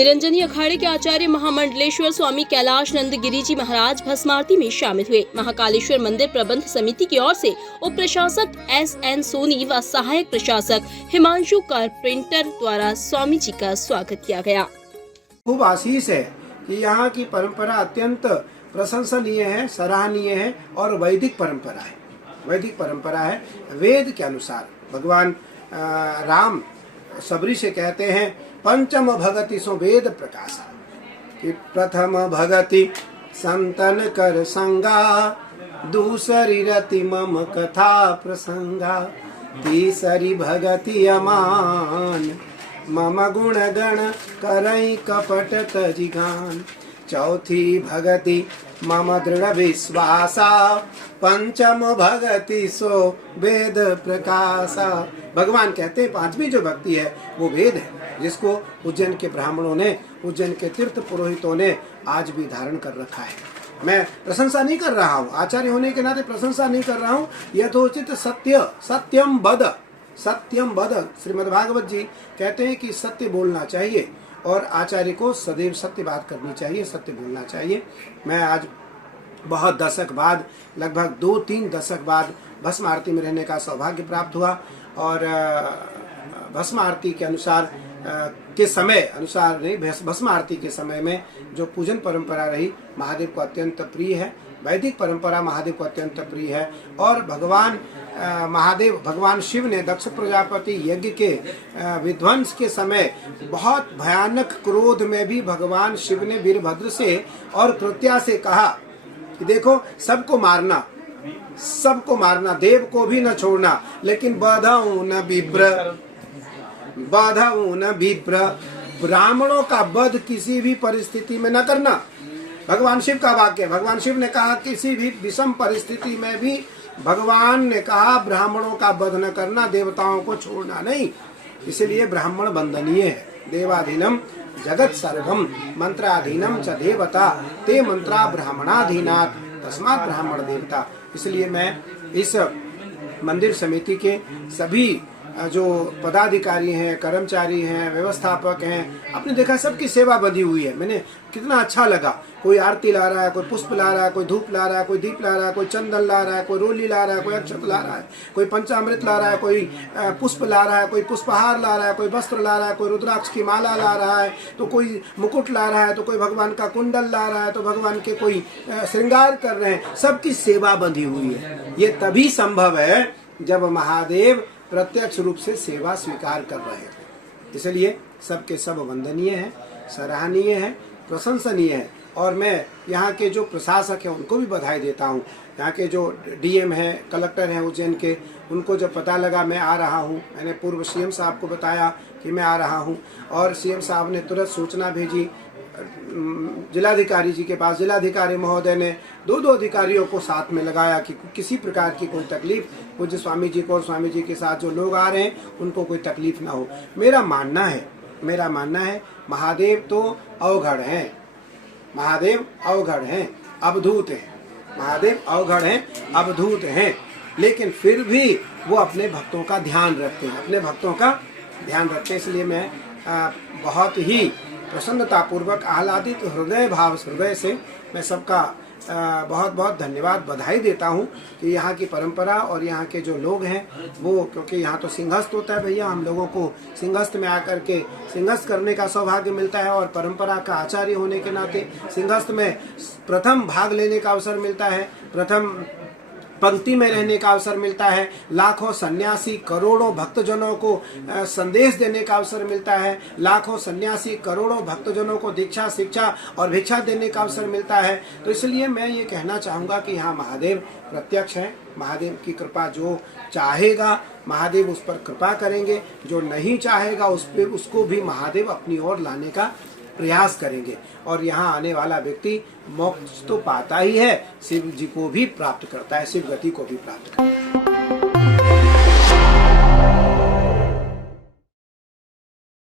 निरंजनी अखाड़े के आचार्य महामंडलेश्वर स्वामी कैलाश नंद गिरी जी महाराज भस्म आरती में शामिल हुए। महाकालेश्वर मंदिर प्रबंध समिति की ओर से उप प्रशासक SN सोनी व सहायक प्रशासक हिमांशु कारपेंटर द्वारा स्वामी जी का स्वागत किया गया। खूब आशीष है कि यहाँ की परंपरा अत्यंत प्रशंसनीय है, सराहनीय है और वैदिक परंपरा है। वैदिक परंपरा है। वेद के अनुसार भगवान राम सबरी से कहते हैं पंचम भगति सो वेद प्रकाशा, कि प्रथम भगति संतन कर संगा, दूसरी रति मम कथा प्रसंगा, तीसरी भगति अमान, मम गुण गण करई कपट तजिगान, चौथी भगति मम दृढ़ विश्वासा, पंचम भगति सो वेद प्रकाशा। भगवान कहते हैं पांचवी जो भक्ति है वो वेद है, जिसको उज्जैन के ब्राह्मणों ने, उज्जैन के तीर्थ पुरोहितों ने आज भी धारण कर रखा है। मैं प्रशंसा नहीं कर रहा हूँ, आचार्य होने के नाते प्रशंसा नहीं कर रहा हूँ। यथोचित सत्य सत्यम बद, सत्यम बद। श्रीमद्भागवत जी कहते हैं कि सत्य बोलना चाहिए और आचार्य को सदैव सत्य बात करनी चाहिए, सत्य बोलना चाहिए। मैं आज बहुत दशक बाद, लगभग 2-3 दशक बाद भस्म आरती में रहने का सौभाग्य प्राप्त हुआ और भस्म आरती के अनुसार के समय अनुसार नहीं, भस्म आरती के समय में जो पूजन परंपरा रही महादेव को अत्यंत प्रिय है। वैदिक परंपरा महादेव को अत्यंत प्रिय है और भगवान महादेव, भगवान शिव ने दक्ष प्रजापति यज्ञ के विध्वंस के समय बहुत भयानक क्रोध में भी भगवान शिव ने वीरभद्र से और कृत्या से कहा कि देखो सबको मारना, सबको मारना, देव को भी न छोड़ना, लेकिन बाधाऊ न विप्र, बाधाऊ न विप्र, ब्राह्मणों का वध किसी भी परिस्थिति में न करना। भगवान शिव का वाक्य, भगवान शिव ने कहा किसी भी विषम परिस्थिति में भी भगवान ने कहा ब्राह्मणों का वध न करना, देवताओं को छोड़ना नहीं। इसलिए ब्राह्मण वंदनीय है। देवाधीनम जगत सर्वम मंत्राधीनम च देवता, ते मंत्रा ब्राह्मणाधीनात् तस्मात् ब्राह्मण देवता। इसलिए मैं इस मंदिर समिति के सभी जो पदाधिकारी हैं, कर्मचारी हैं, व्यवस्थापक हैं, आपने देखा सबकी सेवा बंधी हुई है। मैंने कितना अच्छा लगा, कोई आरती ला रहा है, कोई पुष्प ला रहा है, कोई धूप ला रहा है, कोई दीप ला रहा है, कोई चंदन ला रहा है, कोई रोली ला रहा है, कोई अक्षत ला रहा है, कोई पंचामृत ला रहा है, कोई पुष्प ला रहा है, कोई पुष्पहार ला रहा है, कोई वस्त्र ला रहा है, कोई रुद्राक्ष की माला ला रहा है, तो कोई मुकुट ला रहा है, तो कोई भगवान का कुंडल ला रहा है, तो भगवान के कोई श्रृंगार कर रहे हैं। सबकी सेवा बंधी हुई है। ये तभी संभव है जब महादेव प्रत्यक्ष रूप से सेवा स्वीकार कर रहे हैं। इसलिए सबके सब वंदनीय है, सराहनीय है, प्रशंसनीय है। और मैं यहाँ के जो प्रशासक हैं उनको भी बधाई देता हूँ। यहाँ के जो DM हैं, कलेक्टर हैं उज्जैन के, उनको जब पता लगा मैं आ रहा हूँ, मैंने पूर्व CM साहब को बताया कि मैं आ रहा हूँ और CM साहब ने तुरंत सूचना भेजी जिलाधिकारी जी के पास। जिलाधिकारी महोदय ने 2 अधिकारियों को साथ में लगाया कि किसी प्रकार की कोई तकलीफ पूज्य स्वामी जी को और स्वामी जी के साथ जो लोग आ रहे हैं उनको कोई तकलीफ ना हो। मेरा मानना है महादेव तो अवघड़ हैं, महादेव अवघड़ हैं, अवधूत हैं, महादेव अवघड़ हैं, अवधूत हैं, लेकिन फिर भी वो अपने भक्तों का ध्यान रखते हैं, अपने भक्तों का ध्यान रखते हैं। इसलिए मैं बहुत ही प्रसन्नता पूर्वक, आह्लादित हृदय से मैं सबका बहुत बहुत धन्यवाद, बधाई देता हूँ कि यहाँ की परंपरा और यहाँ के जो लोग हैं वो, क्योंकि यहाँ तो सिंहस्थ होता है भैया, हम लोगों को सिंहस्थ में आकर के सिंहस्थ करने का सौभाग्य मिलता है और परंपरा का आचार्य होने के नाते सिंहस्थ में प्रथम भाग लेने का अवसर मिलता है, प्रथम पंक्ति में रहने का अवसर मिलता है, लाखों सन्यासी करोड़ों भक्तजनों को संदेश देने का अवसर मिलता है, लाखों सन्यासी करोड़ों भक्तजनों को दीक्षा, शिक्षा और भिक्षा देने का अवसर मिलता है। तो इसलिए मैं ये कहना चाहूँगा कि यहाँ महादेव प्रत्यक्ष है। महादेव की कृपा जो चाहेगा महादेव उस पर कृपा करेंगे, जो नहीं चाहेगा उसको भी महादेव अपनी ओर लाने का प्रयास करेंगे। और यहाँ आने वाला व्यक्ति मोक्ष तो पाता ही है, शिव जी को भी प्राप्त करता है, शिव गति को भी प्राप्त करता है।